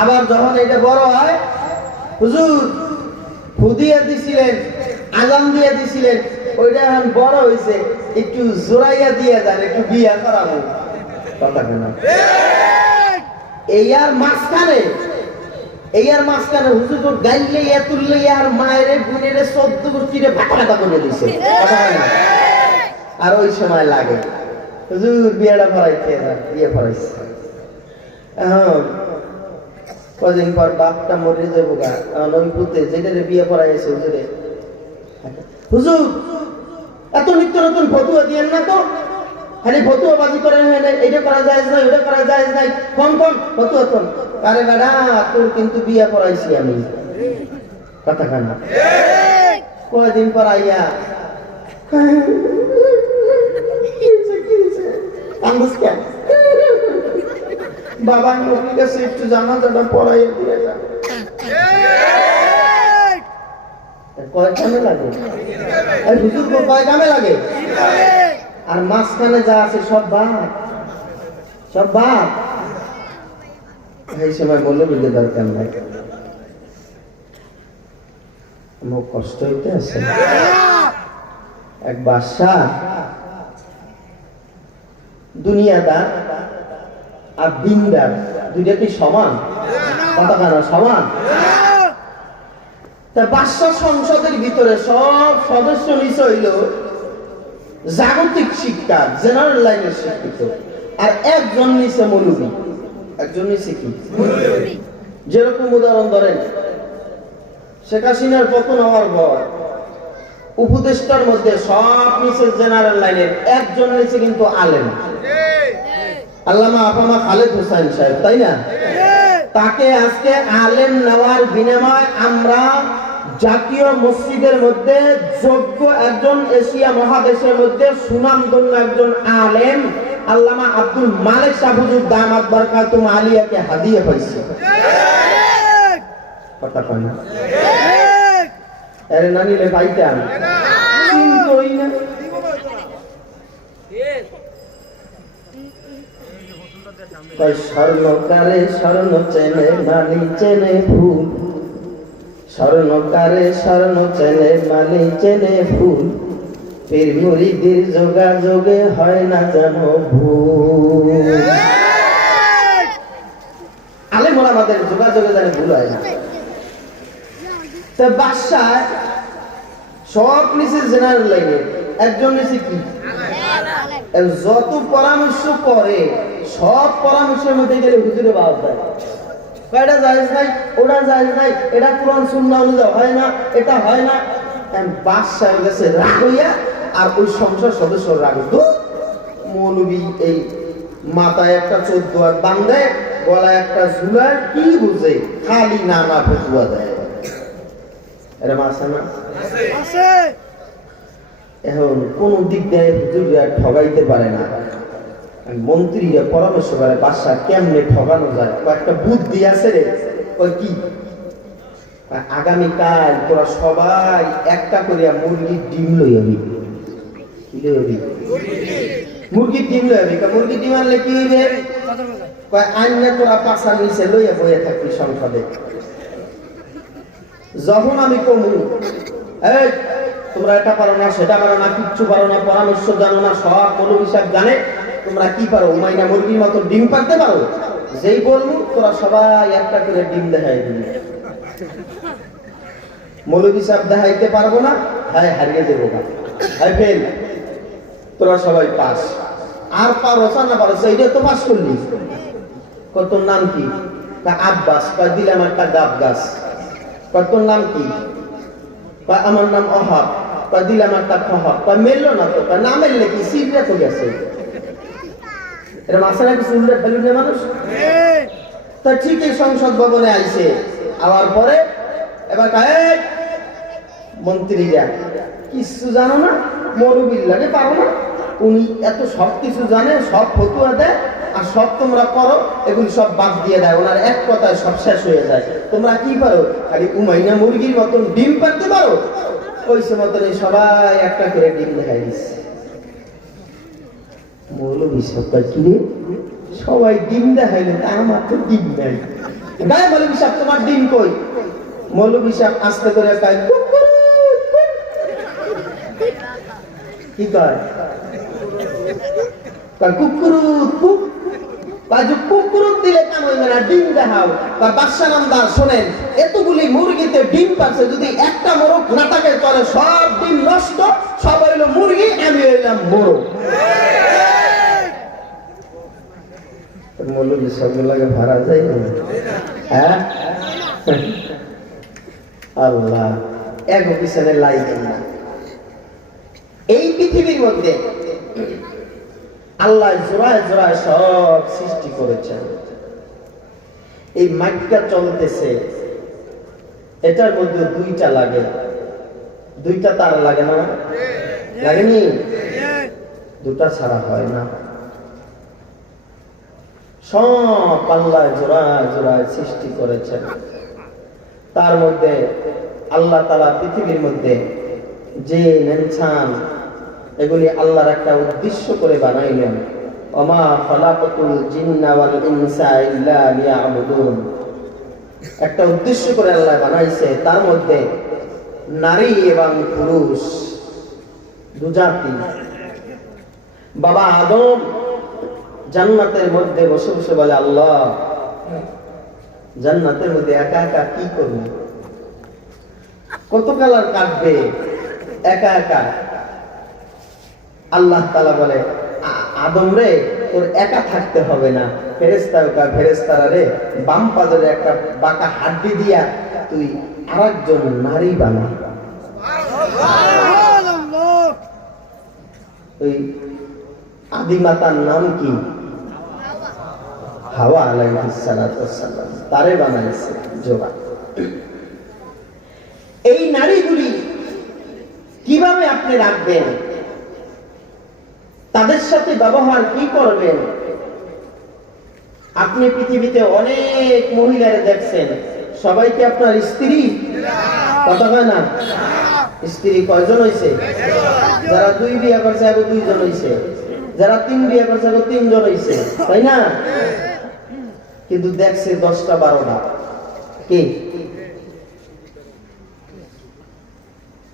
আবার যখন এটা বড় হয়, হুজুর ফুদিয়ে দিছিলেন, আজান দিয়ে দিছিলেন, ওইটা এখন বড় হয়েছে, একটু জোরাইয়া দিয়ে যান, একটু বিয়া করাবো। কথা কেনা এই আর মাঝখানে হুজুর তো গাইলে তুললে আর মায়ের গুণের 14 গোষ্ঠীরে ভাটা করে দিছে। আর ওই সময় লাগে হুজুর বিয়েটা পড়াইতে, বিয়ে পড়াইছে। এখন কদিন পর বাপটা মরে যাবো গা, ওই পুতে যেটারে বিয়ে পড়াইছে হুজুরে, হুজুর এত নিত্য নতুন ফতুয়া দিয়েন না তো, খালি ফতুয়া বাজি করেন, এটা করা যায় না, ওটা করা যায় নাই, কম ফতুয়া কম। আরে বেড়া তোর কিন্তু বিয়ে পড়াইছি আমি। কথা কানা কয়দিন পর আইয়া বাবা নবীর কাছে একটু জানাজাটা পড়াইয়া দিয়ে যান। কয় কামে লাগে, হুজুর কয় কামে লাগে, আর মাঝখানে যা আছে সব বাপ। এই সময় বললে বুঝতে দরকার নাই, আমার কষ্ট হইতে আছে। এক বাদশাহ দুনিয়াদার আর দিনদার দুইটা কি সমান? কথা কেনা সমান? তা বাদশাহ সংসদের ভিতরে সব সদস্য নিচে হইল জাগতিক শিক্ষা, জেনারেল লাইনের শিক্ষিত, আর একজন নিচে মৌলবী, একজন নিচে কি যেরকম উদাহরণ ধরেন শেখ হাসিনার পতন হওয়ার পর উপদেষ্টার মধ্যে সব নিচে জেনারেল লাইনের, একজন নিচে কিন্তু আলেম, আল্লামা আফামা খালেদ হোসেন সাহেব, তাই না? তাকে আজকে আলেম নেওয়ার বিনিময়ে আমরা জাতীয় মসজিদের মধ্যে যোগ্য একজন, এশিয়া মহাদেশের মধ্যে সুনামধন্য একজন আলেম আল্লামা আব্দুল মালিক সাহুজুর দামাত বারকাতুম আলিয়াকে হাদিয়া পাইছে। কথা কয় না? আরে না নিলে পাইতাম, চিন্তই না। স্বর্ণকারে স্বর্ণ চেনে মালি চেনে ফুল, স্বর্ণকারে স্বর্ণ চেনে মালি চেনে ফুল, পীর মুরিদের যোগাযোগে হয় না জানো ভুল। আলেম ওলামাদের যোগাযোগে জানে ভুল হয় না। তা বাদশাহ সব নিচে জেনারেল লাইনে, একজন নিচে কি যত পরামর্শ করে সব পরামর্শের মধ্যে গেলে হুজুরে বাদ দেয়, এটা জায়েজ নাই, ওটা জায়েজ নাই, এটা কোরআন সুন্নাহ অনুযায়ী হয় না, এটা হয় না। বাদশাহের কাছে রাগ হইয়া আর ওই সংসদ সদস্য রাগ, মৌলবী এই মাথায় একটা 14 হাত বান্ধে, গলায় একটা ঝুলায়, কি বুঝে খালি নানা ফতুয়া দেয়। এরকম আছে না? এখন কোন দিক দিয়ে হুজুররা ঠগাইতে পারে না, মন্ত্রীরা পরামর্শ করে বাদশা কেমনে ঠগানো যায়, একটা বুদ্ধি আছে রে। ওই কি, আগামীকাল তোরা সবাই একটা করিয়া মুরগির ডিম লই আবি। মুরগির ডিম লই আবি, মুরগির ডিম আনলে কি হইবে, আইনা তোরা পাশার নিচে লইয়া বইয়া থাকবি সংসদে। যখন আমি কমু এই তোমরা এটা পারো না, সেটা পারো না, কিচ্ছু পারো না, পরামর্শ জানো না, সব মৌলবী সাহেব জানে, তোমরা কি পারো, উমাইনা মুরগির মতো ডিম পারতে পারো, যেই বলবো তোরা সবাই একটা করে ডিম দেখাই দিবি। মৌলবী সাহেব দেখাইতে পারবো না, হ্যাঁ হারিয়ে দেবো না, হ্যাঁ ফেল, তোরা সবাই পাস। আর পারো না পারো এইটা তো পাস করলি। তোর নাম কি? আব্বাস। দিলাম একটা গাব গাছ। তোর নাম কি? আমার নাম অহাব। দিলাম একটা খহাব। মেললো না তো, না মেললে কি সিটটা তো গেছে। এরকম আসে না কিছু উল্লেখ ফেলুন না মানুষ। তা ঠিকই সংসদ ভবনে আইছে, আওয়ার পরে এবার মন্ত্রীরা কিছু জানো না, মৌলবীর লাগে পারো না, উনি এত সব কিছু জানে, সব ফতুয়া দেয়, আর সব তোমরা করো, এগুলি সব বাদ দিয়ে দেয়, ওনার এক কথায় সব শেষ হয়ে যায়। তোমরা কি পারো? খালি উমাইনা মুরগির মতন ডিম পারতে পারো। ওই মতন সবাই একটা করে ডিম দেখাই দিচ্ছে। মৌলবী সবাই কিরে সবাই ডিম দেখাইলে, আমার তো ডিম নাই। গায়ে মৌলভী সাহেব তোমার ডিম কই? মৌলভী সাহেব আস্তে করে কয় কি কয়? কুকুরুত কুকুরুত দিলে কাম হইবে না, ডিম দেখাও। বা বাদশা নামদার শোনেন, এতগুলি মুরগিতে ডিম পাচ্ছে, যদি একটা মোরগ না থাকে তাহলে সব ডিম নষ্ট, সব হইলো মুরগি, আমি হইলাম মোরগ। মৌলভী সবগুলোকে ভাড়া যায় না, হ্যাঁ? আল্লাহ এক পিছনে লাইবেন না। এই পৃথিবীর মধ্যে আল্লাহ জোড়ায় জোড়ায় সব সৃষ্টি করেছেন। এই মাইকটা চলতেছে, এটার মধ্যে দুইটা লাগে, দুইটা তার লাগে না? লাগেনি? দুটা ছাড়া হয় না। সব আল্লাহ জোড়ায় জোড়ায় সৃষ্টি করেছেন। তার মধ্যে আল্লাহ তাআলা পৃথিবীর মধ্যে যে নেনছান, এগুলি আল্লাহর একটা উদ্দেশ্য করে বানাইলেন। ওমা খালাকাতুল জিন্না ওয়াল ইনসা ইল্লা লিয়াবুদুন, একটা উদ্দেশ্য করে আল্লাহ বানাইছে। তার মধ্যে নারী এবং পুরুষ দুজাতি। বাবা আদম জান্নাতের মধ্যে বসে বসে বলে, আল্লাহ জান্নাতের মধ্যে একা একা কি করবে, কত কালার কাটবে একা একা। আল্লাহ তাআলা বলে, আদম রে তোর একা থাকতে হবে না, ফেরেশতারা রে বাম পাজরে একটা বাঁকা হাড্ডি দিয়া তুই আরেকজন নারী বানা। ওই আদিমাতার নাম কি? হাওয়া আলাইহিস সালাতু ওয়াস সালাম, তারে বানাইছে জোড়া। এই নারীগুলি কিভাবে আপনি রাখবেন, তাদের সাথে ব্যবহার কি করবেন? আপনি পৃথিবীতে অনেক মহিলারে দেখছেন, সবাই কি আপনার স্ত্রী? কথা হয় না? স্ত্রী কয়জন হইছে? যারা 2 বিয়ে করছে আগে 2 জন হইছে, যারা 3 বিয়ে করছে আগে 3 জন হইছে, তাই না? কিন্তু দেখছে 10টা 12টা। কি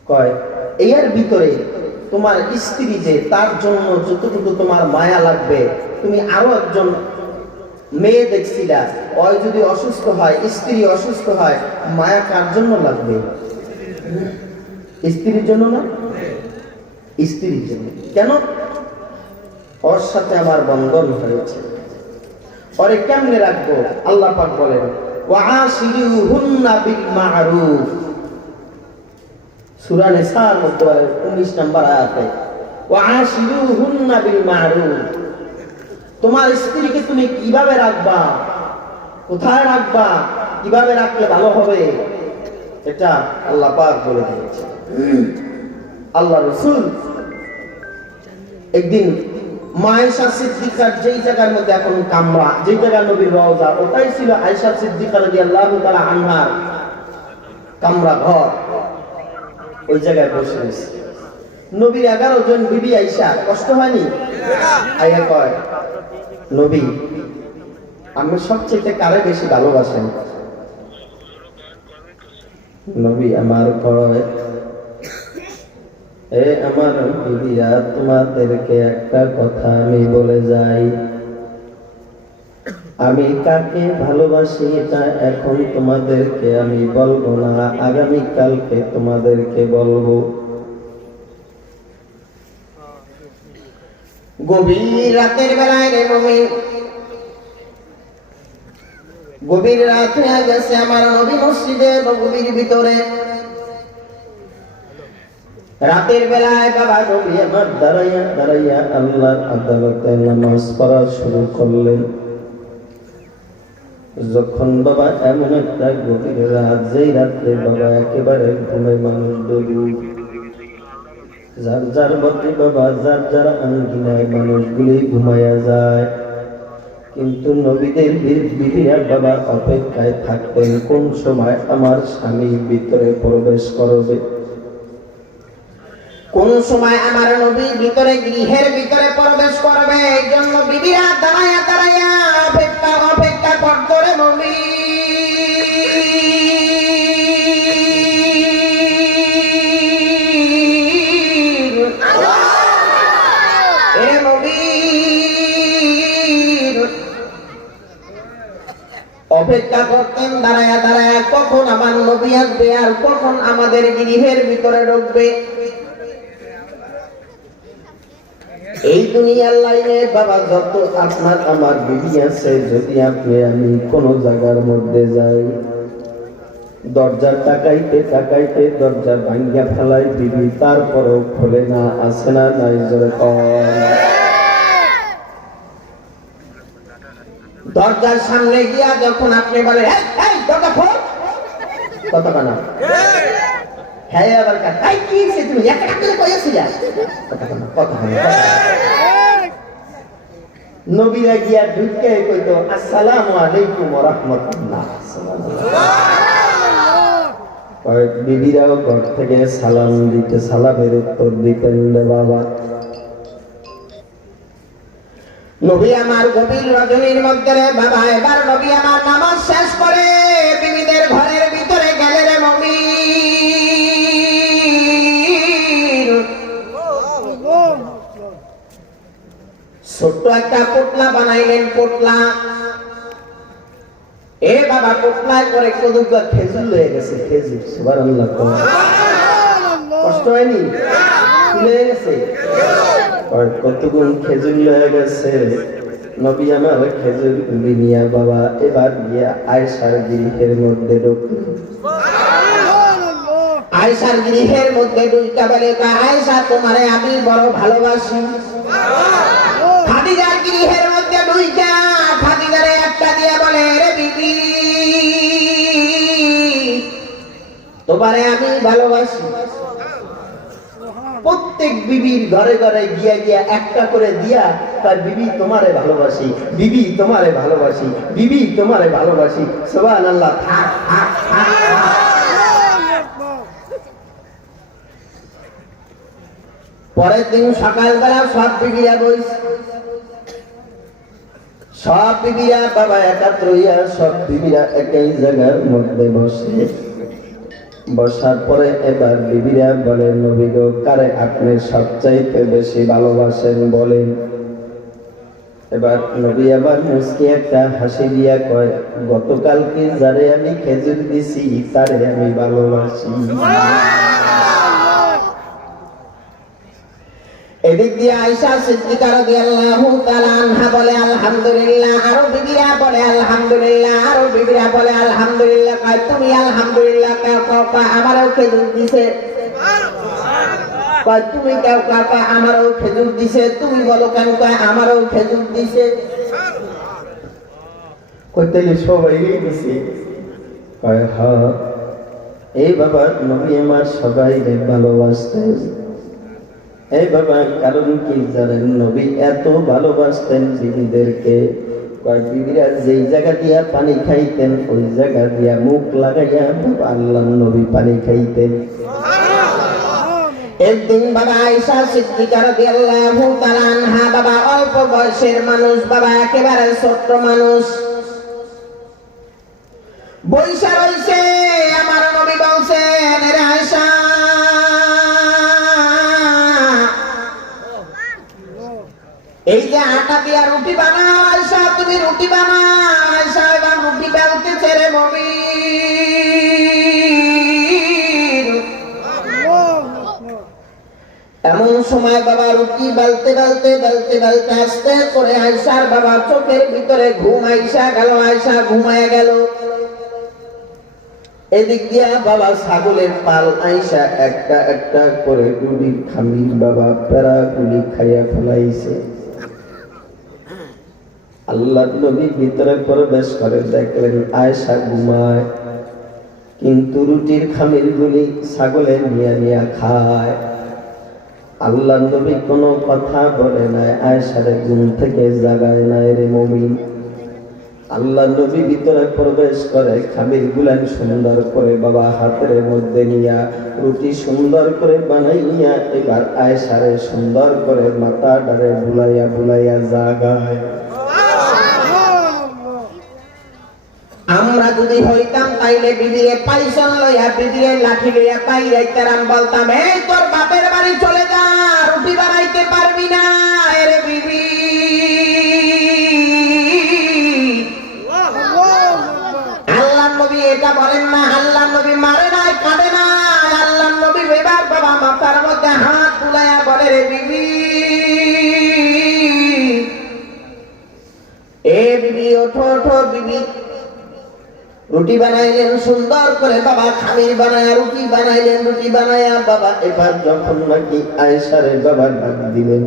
কয়? এর ভিতরে তোমার স্ত্রী যে, তার জন্য যতটুকু তোমার মায়া লাগবে, তুমি আরো একজন মেয়ে দেখছিলা, ওই যদি অসুস্থ হয়, স্ত্রী অসুস্থ হয়, মায়া কার জন্য লাগবে? স্ত্রীর জন্য না? স্ত্রীর জন্য। কেন? ওর সাথে আমার বন্ধন হয়েছে, ওরে কেমনে রাখবো? আল্লাহ পাক বলেন, ওয়াশিরুহুন্না বিল মা'রুফ, সূরা নিসার মধ্যে 19 নম্বর আয়াতে, ওয়াশিরুহুন্না বিল মা'রুফ। তোমার স্ত্রীকে তুমি কিভাবে রাখবা, কোথায় রাখবা, কিভাবে রাখলে ভালো হবে, এটা আল্লাহ পাক বলে দিয়েছেন। আল্লাহ রাসূল একদিন মা আয়েশা সিদ্দিকার যেই জায়গার মধ্যে এখন কামরা, যেই জায়গায় নবীর রওজা, ওটাই ছিল আয়েশা সিদ্দিকা রাদিয়াল্লাহু তাআলা আনহার কামরা ঘর। ওই জায়গায় বসে রয়েছে নবীর 11 জন বিবি আয়েশা। কষ্ট হয়নি? আয়া কয়, নবী আপনি সবচেয়ে কারে বেশি ভালোবাসেন? নবী আমার কয়, এ আমার বিবিরা, তোমাদেরকে একটা কথা আমি বলে যাই, আমি কাকে ভালোবাসি এটা এখন তোমাদেরকে আমি বলবো না, আগামী কালকে তোমাদেরকে বলবো। গভীর রাতের বেলায় রে মুমিন, গভীর রাত হয়ে গেছে, আমার নবী মসজিদে নববীর ভিতরে রাতের বেলায় বাবা নবী আমার দাঁড়াইয়া দাঁড়াইয়া আল্লাহর আদালতে নামাজ পড়া শুরু করলেন। যখন বাবা এমন একটা গভীর রাত, যেই রাত্রে বাবা একেবারে ঘুমে মানুষ ডুব, যার যার মধ্যে বাবা যার যার আঙ্গিনায় মানুষগুলি ঘুমাইয়া যায়, কিন্তু নবীদের বিবিরা বাবা অপেক্ষায় থাকতেন কোন সময় আমার স্বামী ভিতরে প্রবেশ করবে, কোন সময় আমার নবী ভিতরে গৃহের ভিতরে প্রবেশ করবে। এই জন্য বিবিরা দাঁড়াইয়া দাঁড়াইয়া অপেক্ষা করতো রে মুমিন। অপেক্ষা করতেন দাঁড়ায়া দাঁড়ায়া কখন আমার নবী আসবে আর কখন আমাদের গৃহের ভিতরে ঢুকবে। এই দুনিয়ার লাইনে বাবা যত আপনার আমার বিবি আছে, যদি আপনি আমি কোন জায়গার মধ্যে যাই, দরজা টাকাইতে টাকাইতে দরজা ভাঙ্গা ফেলাই বিবি, তারপরও খোলে না, আসে না নাই জোরে দরজার সামনে গিয়া যখন আপনি বলেন দরজা খোল, কতটা না হ্যাঁ আবার কি তুমি একটা করে কইয়াছিলা, নবীরা গিয়া ঢুকে কইতো আসসালামু আলাইকুম ওয়া রাহমাতুল্লাহ। বিবিরাও ঘর থেকে সালাম দিতে, সালামের উত্তর দিতেন রে বাবা। নবী আমার গভীর রজনীর মধ্যে রে বাবা, এবার নবী আমার নামাজ শেষ করে বিবিদের ঘরের ভিতরে গেলে রে নবী। ছোট্ট একটা পোটলা বানাইলেন, পোটলা এ বাবা পোটলায় করে কদুকা খেজুর লয়ে গেছে, খেজুর সুবহানাল্লাহ। কষ্ট হয়নি? লয়ে গেছে কতগুণ খেজুর লয়ে গেছে। নবী আমার খেজুর নিয়া বাবা এবার গিয়া আয়েশার গৃহের মধ্যে ঢুকলেন। আয়েশার গৃহের মধ্যে ঢুকা বলে আয়েশা তোমারে আমি বড় ভালোবাসি। খাদিজার গৃহের মধ্যে ঢুকা খাদিজারে একটা দিয়া বলে রে বিবি তোমারে আমি ভালোবাসি। প্রত্যেক বিবির ঘরে ঘরে গিয়া গিয়া একটা করে দিয়া তার বিবি তোমারে ভালোবাসি, বিবি তোমারে ভালোবাসি, বিবি তোমারে ভালোবাসি। সুবহানাল্লাহ। পরের দিন সকালবেলা সব বিবিরা বইছে, সব বিবিরা বাবা একাত্র হইয়া সব বিবিরা একই জায়গার মধ্যে বসে। বসার পরে এবার বিবিরা বলে নবী গো কারে আপনি সবচাইতে বেশি ভালোবাসেন বলেন। এবার নবী আবার মুস্কি একটা হাসি দিয়া কয় গতকালকে যারে আমি খেজুর দিছি তারে আমি ভালোবাসি। এদিক দিয়ে আয়েশা সিদ্দিকা রাদিয়াল্লাহু তাআলা আনহা বলে আলহামদুলিল্লাহ, আরো বিবিরা বলে আলহামদুলিল্লাহ, আরো বিবিরা বলে আলহামদুলিল্লাহ। কয় তুমি আলহামদুলিল্লাহ কেউ কয় আমারও খেজুর দিছে, কয় তুমি কেউ কয় আমারও খেজুর দিছে, তুমি বলো কেন কয় আমারও খেজুর দিছে। কয় তাইলে সবাই দিছে? কয় হ্যাঁ। এই বাবা নবী আমার সবাই ভালোবাসতেন। এই বাবা কারণ কি জানেন? নবী এত ভালোবাসতেন বিবিদেরকে, বিবিরা যেই জায়গা দিয়া পানি খাইতেন ওই জায়গা দিয়া মুখ লাগাইয়া আল্লাহর নবী পানি খাইতেন। একদিন বাবা আয়েশা সিদ্দিকা রাদিয়াল্লাহু তাআলা আনহা বাবা অল্প বয়সের মানুষ, বাবা একেবারে ছোট মানুষ, বৈশা রইছে। আমার নবী বলছেন রে আয়েশা এই যে আটা দিয়া রুটি বানাও, আয়েশা তুমি রুটি বানাও। আয়েশা এবার রুটি বেলতেছে রে নবী। এমন সময় বাবা রুটি বেলতে বেলতে বেলতে বেলতে আস্তে করে আয়েশার বাবা চোখের ভিতরে ঘুম আইসা গেল, আয়েশা ঘুমায় গেল। এদিক দিয়া বাবা ছাগলের পাল আয়েশা একটা একটা করে রুটির খামির বাবা পেরা গুলি খাইয়া ফেলাইছে। আল্লাহ নবী ভিতরে প্রবেশ করে দেখলেন আয়েশা ঘুমায়, কিন্তু রুটির খামির গুলি ছাগলে নিয়ে নিয়ে খায়। আল্লাহ নবী কোনো কথা বলে নাই, আয়েশারে ঘুম থেকে জাগায় নাই রে মুমিন। আল্লাহ নবী ভিতরে প্রবেশ করে খামির গুলান সুন্দর করে বাবা হাতের মধ্যে নিয়া রুটি সুন্দর করে বানাইয়া এবার আয়েশারে সুন্দর করে মাথা ডারে বুলাইয়া বুলাইয়া জাগায়। আমরা যদি হইতাম তাইলে বিবিরে পাইছন লইয়া বিবিরে লাঠি লইয়া পাইরাইতাম, বলতাম এই তোর বাপের বাড়ি চলে যা, রুটি বানাইতে পারবি না এরে বিবি। এটা বলেন না। আল্লাহ নবী মারে নাই, কাঁদে নাই। আল্লাহ নবী এবার বাবা মাথার মধ্যে হাত বুলাইয়া বলে, রে বিবি, এ বিবি ওঠো ওঠো বিবি। রুটি বানাইলেন সুন্দর করে বাবা, খামির বানায়া রুটি বানাইলেন, রুটি বানায়া বাবা এবার যখন নাকি আয়েশারে বাবা ডাক দিলেন,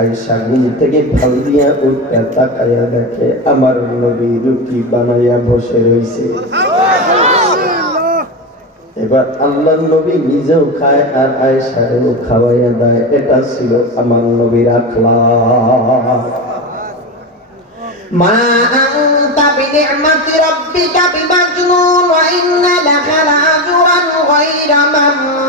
আয়েশা ঘুম থেকে ভাল দিয়া উঠতে তাকাইয়া দেখে আমার নবী রুটি বানাইয়া বসে রয়েছে। এবার আল্লাহর নবী নিজেও খায় আর আয়েশারেও খাওয়াইয়া দেয়। এটা ছিল আমার নবীর আখলাক। মা আনতা বিনি'মাতি রাব্বিকা বিমাজনুন ওয়া ইন্না লাকা লা'জরান গায়রা মামনুন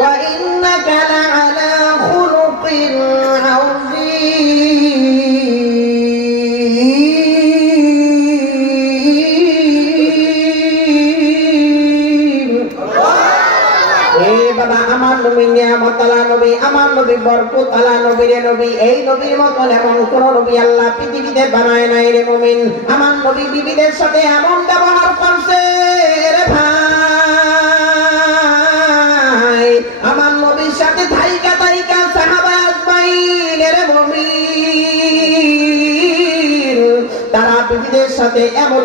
ওয়া ইন্নাকা লা'আলা খুলুকিন আমার নবী নিয়ামত আলা নবী, আমার নবী বরকত আলা নবী রে নবী। এই নবীর মতন এমন কোন নবী আল্লাহ পৃথিবীতে বানায় নাই রে মুমিন। আমার নবী বিবিদের সাথে এমন ব্যবহার করছে রে ভাই, আমার নবীর সাথে থাইকা থাইকা সাহাবা আজমাইন রে মুমিন, তারা বিবিদের সাথে এমন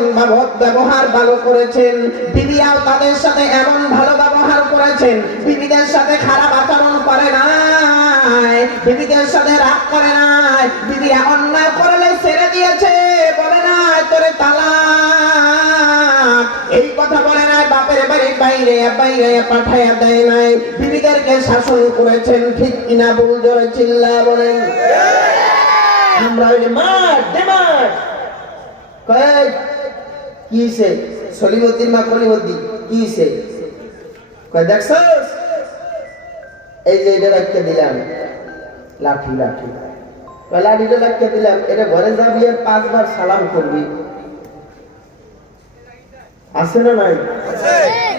ব্যবহার ভালো করেছেন, বিবিরাও তাদের সাথে এমন ভালো ব্যবহার করেছেন। বিবিদের সাথে খারাপ আচরণ করে নাই, বিবিদের সাথে রাগ করে নাই, বিবিরা অন্যায় করলে ছেড়ে দিয়েছে, বলে নাই তোরে তালাক, এই কথা বলে নাই, বাপের বাড়ির বাইরে বাইরে পাঠাইয়া দেয় নাই, বিবিদেরকে শাসন করেছেন। ঠিক কিনা ভুল? জোরে চিল্লা বলেন। আমরা ওই মার দেমার কিছে সলিমুদ্দিন মা কলিমুদ্দিন কিছে কয় দেখছস, এই যে এটা রাখতে দিলাম লাঠি, লাঠি লাঠিটা রাখতে দিলাম, এটা ঘরে যাবি আর 5 বার সালাম করবি। আছে না নাই?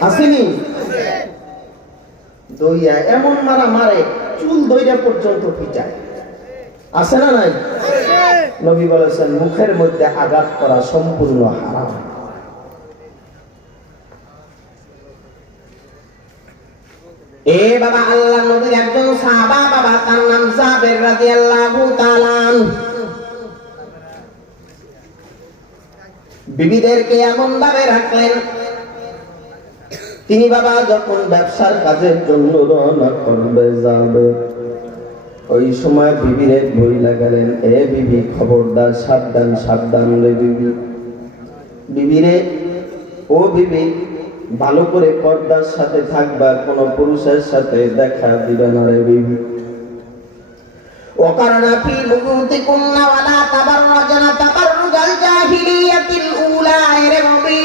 আসেনি? দইয়া এমন মারা মারে চুল দইরা পর্যন্ত পিটায়। আছে না নাই? নবী বলেছেন মুখের মধ্যে আঘাত করা সম্পূর্ণ হারাম। এ বাবা আল্লাহ নবীর একজন সাহাবা বাবা, তার নাম জাবের রাদিয়াল্লাহু তাআলা। বিবিদেরকে এমন ভাবে রাখলেন, তিনি বাবা যখন ব্যবসার কাজের জন্য রওনা করবে যাবে, ওই সময় বিবিরে বই লাগালেন, এ বিবি খবরদার, সাবধান সাবধান রে বিবি, বিবিরে ও বিবি ভালো করে পর্দার সাথে থাকবা, কোন পুরুষের সাথে দেখা দিবে না রে বিবি। ওয়াকারনা ফি বুয়ুতিকুন্না ওয়ালা তাবাররাজনা তাবাররুজাল জাহিলিয়াতিল উলা রে বিবি।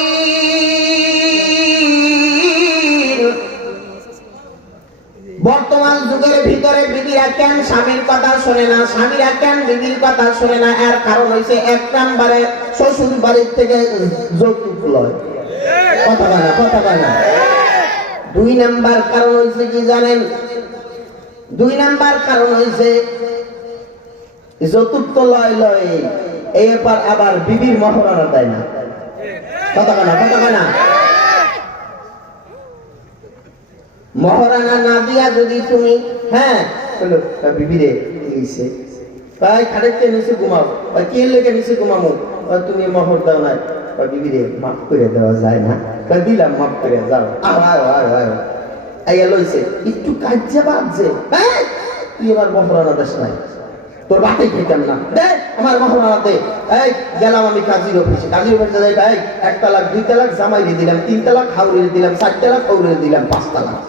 বর্তমান যুগের ভিতরে বিবিরা কেন স্বামীর কথা শোনে না, স্বামীরা কেন বিবির কথা শোনে না? এর কারণ হইছে 1 নম্বরে শ্বশুর বাড়ির থেকে যৌতুক লয়, কথা বলে না, কথা বলে না। 2 নাম্বার কারণ হইছে কি জানেন? 2 নাম্বার কারণ হইছে যৌতুক তো লয় লয়, এই ব্যাপার আবার বিবির মহরানা দেয় না, কথা বলে না, কথা বলে না। মহরানা না দিয়া যদি তুমি বলো বিবিরে দিয়েছে তাই খাটের নিচে ঘুমাও, কে লেগে নিচে ঘুমামো, তুমি মহর দাও নাই, বিবিরে মাফ করে দেওয়া যায় না, দিলাম মাফ করে যাও, আইয়া লইছে একটু কাজে বাজছে, তুই আমার মহরানা দেশ নাই, তোর বাতেই খেতাম না, দে আমার মহরানা দে। এই গেলাম আমি কাজীর অফিসে, কাজীর অফিসে যাই, ভাই 1 তালাক 2 তালাক জামাইরে দিলাম, 3 তালাক হাউরিয়ে দিলাম, 4 তালাক হাউরিয়ে দিলাম, 5 তালাক।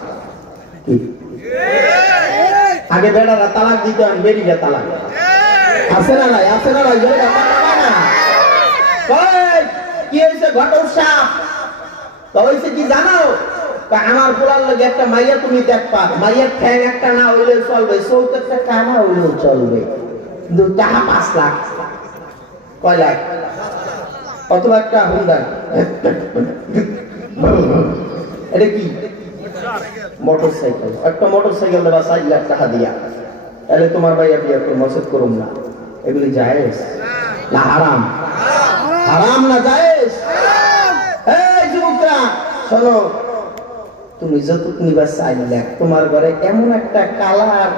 আগে বেড়ারা তালাক দিতে, আমি বেরিয়ে তালাক। আছে না নাই? আছে না নাই? কি হয়েছে ঘটক সাপ? তো হয়েছে কি জানো? আমার পোলার লগে একটা মাইয়া তুমি দেখবা, মাইয়ার ঠ্যাং একটা না হইলেও চলবে, চৌকাটা কানা হইলেও চলবে, কিন্তু টাকা 5 লাখ। কয় লাখ? অথবা একটা হুন্ডা, এটা কি মোটরসাইকেল, একটা মোটরসাইকেল দেবা 4 লাখ টাকা দিয়া, তাহলে তোমার ভাইয়া বিয়ে করবো, মসজিদ করুম না, এগুলি জায়েজ না হারাম? হারাম না জায়েজ? এই যুবকরা শোনো, তুমি যৌতুক নিবা 4 লাখ, তোমার ঘরে এমন একটা কালার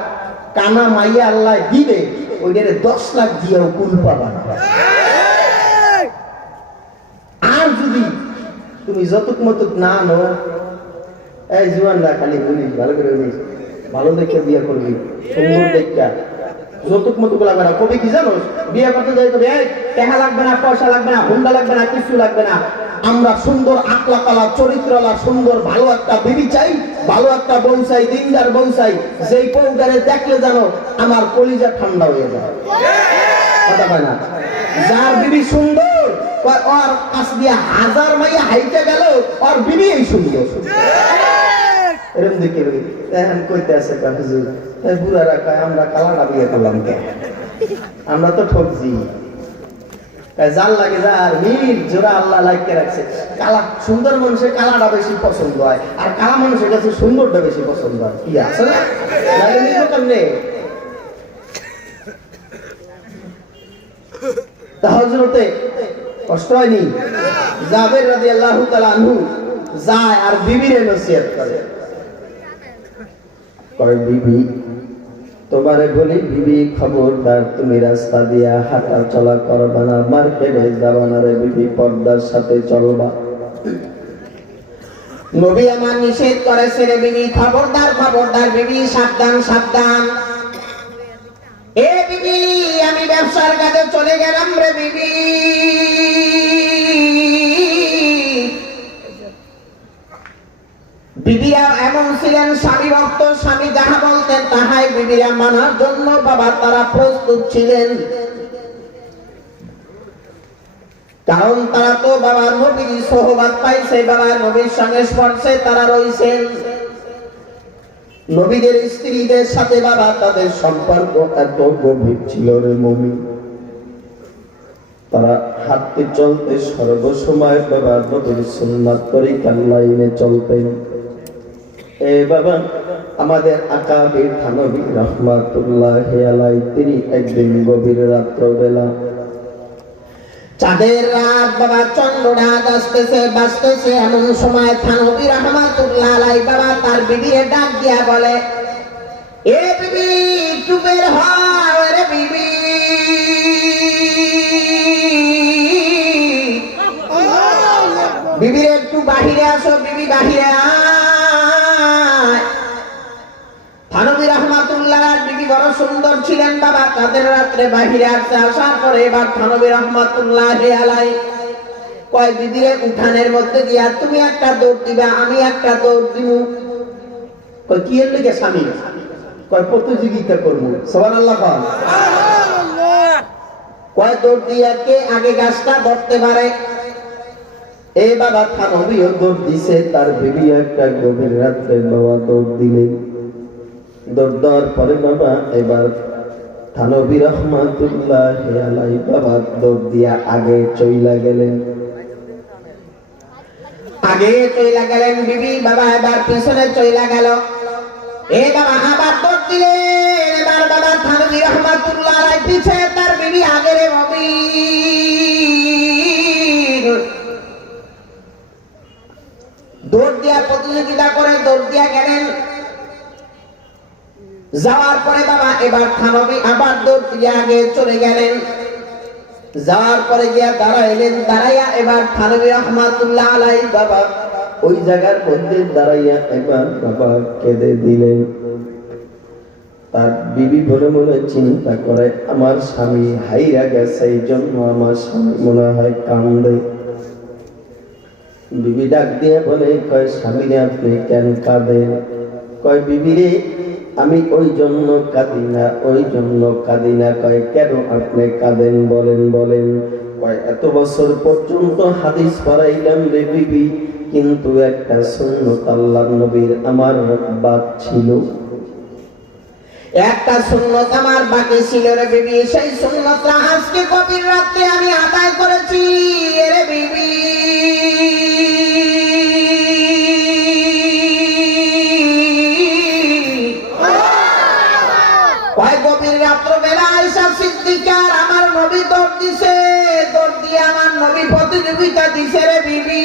কানা মাইয়া আল্লাহ দিবে, ওইটারে 10 লাখ দিয়েও কুল পাবা না। আর যদি তুমি যৌতুক মতুক না নো, এই জুয়ানরা খালি বলিস, ভালো করে বলিস, ভালো দেখে বিয়ে করবি, সুন্দর দেখা, যৌতুক মতুক লাগবে না। কবি কি জানো, বিয়ে করতে যাই তবে টাকা লাগবে না, পয়সা লাগবে না, হুন্ডা লাগবে না, কিছু লাগবে না, আমরা সুন্দর আকলাকালা চরিত্রলা সুন্দর ভালো একটা বিবি চাই, ভালো একটা বউ চাই, দিনদার বউ চাই, যেই বউটারে দেখলে জানো আমার কলিজা ঠান্ডা হয়ে যায়। কথা কয় না? যার বিবি সুন্দর, ওর কাছ দিয়ে 1000 মাইয়া হাইতে গেল, ওর বিবি এই সুন্দর। এরকম দেখে এখন কইতে আছে হুজুর, বুড়ারা কয় আমরা কালাটা বিয়ে করলাম কেন, আমরা তো ঠকছি। জাল লাগে যার মিল জোড়া আল্লাহ লাগিয়ে রাখছে। কালা সুন্দর মানুষের কালাটা বেশি পছন্দ হয়, আর কালা মানুষের কাছে সুন্দরটা বেশি পছন্দ হয়। কি আছে না? কেমনে হযরতে কষ্ট হয়নি? জাবের রাদিয়াল্লাহু তাআলা আনহু যায় আর বিবিরে নসিহত করে, কয় বিবি তোমারে বলি বিবি, খবরদার তুমি রাস্তা দিয়া হাঁটা চলা করবা না, মার্কেটে যাবা না রে বিবি, পর্দার সাথে চলবা। নবী আমার নিষেধ করেছে রে বিবি, খবরদার খবরদার বিবি, সাবধান সাবধান। এ বিবি আমি ব্যবসার কাজে চলে গেলাম রে বিবি, বিবিরা এমন ছিলেন স্বামী ভক্ত, স্বামী যাহা বলতেন তাহাই বিবিরা মানার জন্য বাবা তারা প্রস্তুত ছিলেন, কারণ তারা তো বাবার নবীর সোহবত পাইছে, বাবার নবীর সঙ্গে স্পর্শে তারা রয়েছেন। নবীদের স্ত্রীদের সাথে বাবা তাদের সম্পর্ক এত গভীর ছিল রে মুমিন, তারা হাঁটতে চলতে সর্বসময় বাবার নবীর সুন্নাত তরিকার লাইনে চলতেন। এ বাবা আমাদের আকাবির থানবী রাহমাতুল্লাহি আলাইহি, তিনি একদিন গভীর রাত্রবেলা, চাঁদের রাত বাবা, চন্দ্র রাত আসতেছে বাঁচতেছে, এমন সময় থানবী রাহমাতুল্লাহি আলাইহি বাবা তার বিবিকে ডাক দিয়া বলে, এ বিবি একটু বের হও রে বিবি, বিবিরে একটু বাহিরে আসো, বিবি বাহিরে আয়। থানবী রাহমাতুল্লাহ বিবি বড় সুন্দর ছিলেন বাবা, তাদের রাত্রে বাহিরে আসতে, আসার পরে এবার থানবী রাহমাতুল্লাহ আলাইহি কয় বিবিরে উঠানের মধ্যে দিয়া তুমি একটা দৌড় দিবা, আমি একটা দৌড় দিব। কয় কি এর লেগে স্বামী? কয় প্রতিযোগিতা করবো। সুবহানাল্লাহ। কয় দৌড় দিয়া কে আগে গাছটা ধরতে পারে। এই বাবা থানবীও দৌড় দিছে, তার বিবি একটা গভীর রাত্রে বাবা দৌড় দিলেন। দৌড় দেওয়ার পরে বাবা এবার থানবী রাহমাতুল্লাহি আলাইহি বাবা দৌড় দিয়া আগে চইলা গেলেন, আগে চইলা গেলেন বিবি বাবা এবার পিছনে চইলা গেল। এ বাবা আবার দৌড় দিলেন, এবার বাবা থানবী রাহমাতুল্লাহি আলাইহি পিছে, তার বিবি আগে রে বাবি। দৌড় দিয়া প্রতিযোগিতা করে দৌড় দিয়া গেলেন, যাওয়ার পরে বাবা এবার থানবী আবার দৌড় দিয়ে আগে চলে গেলেন, যাওয়ার পরে গিয়া দাঁড়াইলেন, দাঁড়াইয়া এবার থানবী রাহমাতুল্লাহি আলাইহি বাবা ওই জায়গার মধ্যে দাঁড়াইয়া এবার বাবা কেঁদে দিলেন। তার বিবি মনে মনে চিন্তা করে, আমার স্বামী হাইরা গেছে, এই জন্য আমার স্বামী মনে হয় কান্দে। বিবি ডাক দিয়ে বলে, কয় স্বামীরে আপনি কেন কাঁদেন? কয় বিবিরে আমি ওই জন্য কাঁদি না, ওই জন্য কাঁদি না। কয় কেন আপনি কাঁদেন বলেন বলেন। কয় এত বছর পর্যন্ত হাদিস পড়াইলাম রে বিবি, কিন্তু একটা সুন্নত আল্লাহর নবীর আমার বাদ ছিল, একটা সুন্নত আমার বাকি ছিল রে বিবি, সেই সুন্নতটা আজকে গভীর রাতে আমি আদায় করেছি রে বিবি। নবী প্রতিযোগিতা দিছে রে বিবি,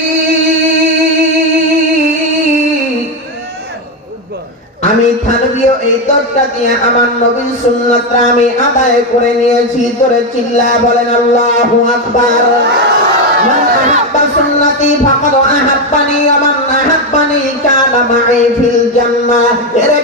আমি থানবীয় এই দরটা দিয়ে আমার নবীর সুন্নাতটা আমি আদায় করে নিয়েছি। তোরে চিল্লা বলেন আল্লাহু আকবার। মান আহাব্বা সুন্নতি ফাকাদ আহাব্বানি ওয়া মান আহাব্বানি কানা মাই ফিল জান্নাহ। এরে